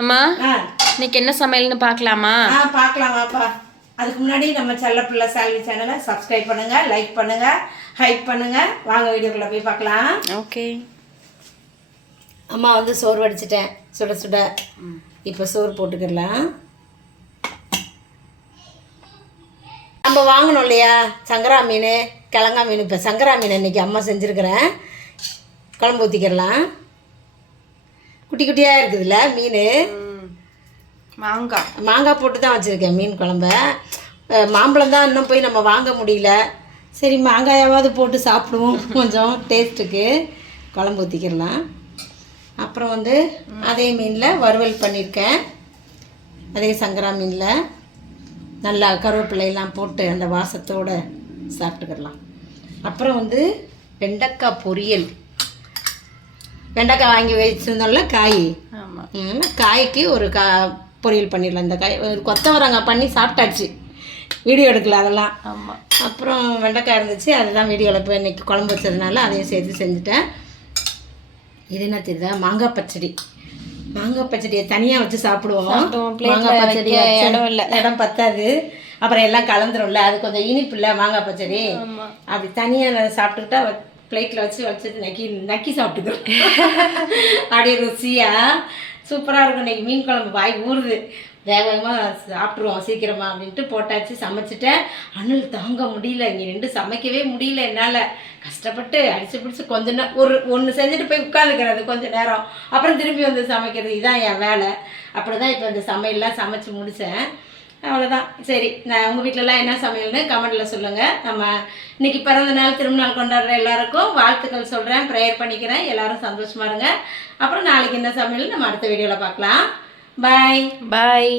அம்மா இன்னைக்கு என்ன சமையல்னு பார்க்கலாமா? பார்க்கலாம் வாப்பா. அதுக்கு முன்னாடி நம்ம செல்ல பிள்ளை சால்வி சேனலை சப்ஸ்கிரைப் பண்ணுங்க, லைக் பண்ணுங்க, ஹைப் பண்ணுங்க. வாங்க வீடியோக்குள்ள போய் பார்க்கலாம். ஓகே. அம்மா வந்து சோறு வடிச்சிட்டேன் சுட சுட. இப்போ சோறு போட்டுக்கிடலாம். நம்ம வாங்கணும் இல்லையா சங்கரா மீன், கிழங்கா மீன். இப்போ சங்கரா மீன் இன்றைக்கி அம்மா செஞ்சுருக்கிறேன். குழம்பு ஊற்றிக்கிடலாம். குட்டி குட்டியாக இருக்குதுல்ல மீன். மாங்காய் போட்டு தான் வச்சுருக்கேன் மீன் குழம்ப. மாம்பழம் தான் இன்னும் போய் நம்ம வாங்க முடியல. சரி மாங்காயாவது போட்டு சாப்பிடுவோம் கொஞ்சம் டேஸ்ட்டுக்கு. குழம்பு ஊற்றிக்கிடலாம். அப்புறம் வந்து அதே மீனில் வறுவல் பண்ணியிருக்கேன். அதே சங்கரா மீனில் நல்லா கருவேப்பிலையெல்லாம் போட்டு அந்த வாசத்தோடு சாப்பிட்டுக்கிடலாம். அப்புறம் வந்து வெண்டைக்காய் பொரியல். வெண்டைக்காய் வாங்கி வச்சுருந்தோம்ல காய், காய்க்கு ஒரு பொரியல் பண்ணிடலாம். இந்த காய் கொத்தவரங்காய் பண்ணி சாப்பிட்டாச்சு, வீடியோ எடுக்கல அதெல்லாம். ஆமாம். அப்புறம் வெண்டைக்காய் இருந்துச்சு, அதுதான் வீடியோவில் போய் இன்றைக்கி குழம்பு வச்சதுனால அதையும் சேர்த்து செஞ்சுட்டேன். இது என்ன தெரியுதா, மாங்காய் பச்சடி. மாங்காய் பச்சடியை தனியாக வச்சு சாப்பிடுவோம். மாங்காய் பச்சடி இடம் பத்தாது, அப்புறம் எல்லாம் கலந்துரும்ல. அது கொஞ்சம் இனிப்பு இல்லை மாங்காய் பச்சடி. அப்படி தனியாக சாப்பிட்டுக்கிட்டா பிளேட்டில் வச்சுட்டு நக்கி சாப்பிட்டுக்கிறோம். அப்படியே ருசியாக சூப்பராக இருக்கும். இன்றைக்கி மீன் குழம்பு வாய் ஊறுது. வேகமாக சாப்பிட்ருவோம் சீக்கிரமா அப்படின்ட்டு போட்டாச்சு. சமைச்சிட்டேன். அனல் தாங்க முடியல, இங்கே நின்று சமைக்கவே முடியல என்னால். கஷ்டப்பட்டு அடிச்சு பிடிச்சி கொஞ்ச நேரம் ஒன்று செஞ்சுட்டு போய் உட்காந்துக்கிறது கொஞ்சம் நேரம், அப்புறம் திரும்பி வந்து சமைக்கிறது. இதுதான் என் வேலை. அப்படி தான் இப்போ இந்த சமையல்லாம் சமைச்சு முடித்தேன். அவ்வளோதான். சரி, நான் உங்கள் வீட்டிலலாம் என்ன சமையல்னு கமெண்டில் சொல்லுங்கள். நம்ம இன்றைக்கி பிறந்த நாள் திருமணம் கொண்டாடுற எல்லாருக்கும் வாழ்த்துக்கள் சொல்கிறேன், ப்ரேயர் பண்ணிக்கிறேன். எல்லோரும் சந்தோஷமாக இருங்க. அப்புறம் நாளைக்கு என்ன சமையல் நம்ம அடுத்த வீடியோவில் பார்க்கலாம். பாய்.